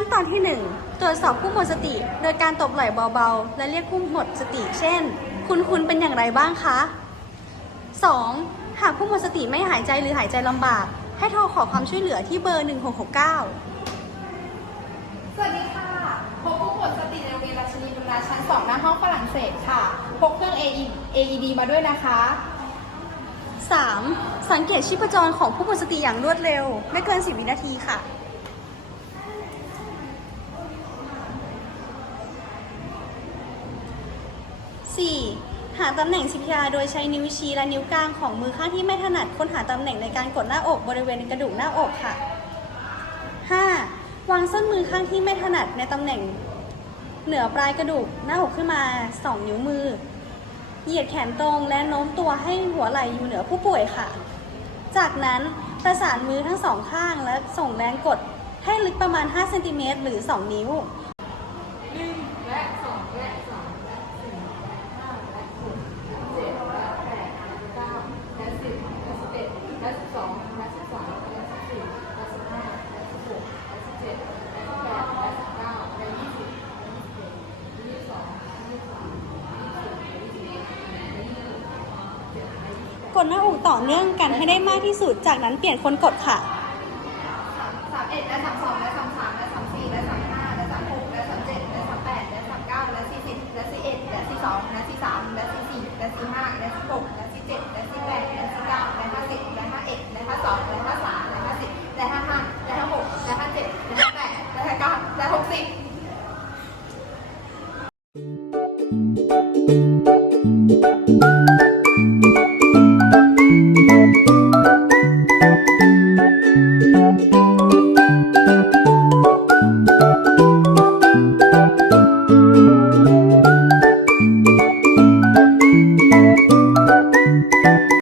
ขั้นตอนที่ 1 ตรวจสอบผู้หมดสติ โดยการตบไหล่เบาๆ และเรียกผู้หมดสติ เช่น คุณคุณเป็นอย่างไรบ้างคะ 2. หากผู้หมดสติไม่หายใจหรือหายใจลำบาก ให้โทรขอความช่วยเหลือที่เบอร์ 1669 สวัสดีค่ะ พบผู้หมดสติในโรงเรียนราชินีบรรดาชั้น2หน้าห้องฝรั่งเศสค่ะ พกเครื่อง AED มาด้วยนะคะ 3. สังเกตชีพจรของผู้หมดสติอย่างรวดเร็ว ไม่เกิน 10 วินาทีค่ะ 4. หาตำแหน่ง CPR โดยใช้นิ้วชี้และนิ้วกลางของมือข้างที่ไม่ถนัดค้นหาตำแหน่งในการกดหน้าอกบริเวณกระดูกหน้าอกค่ะ 5. วางส้นมือข้างที่ไม่ถนัดในตำแหน่งเหนือปลายกระดูกหน้าอกขึ้นมา 2 นิ้วมือ เหยียดแขนตรงและโน้มตัวให้หัวไหล่อยู่เหนือผู้ป่วยค่ะ จากนั้นประสานมือทั้งสองข้างและส่งแรงกดให้ลึกประมาณ5เซนติเมตรหรือ 2 นิ้วและ2และ3 และสิบสองและสิบสามและสิบสี่และสิบห้าและสิบหกและสิบเจ็ดและสิบแปดและสิบเก้าและยี่สิบและยี่สิบเอ็ดยี่สิบสองยี่สิบสามกดหน้าอกต่อเนื่องกันให้ได้มากที่สุด จากนั้นเปลี่ยนคนกดค่ะ สามเอ็ดและสามสองและ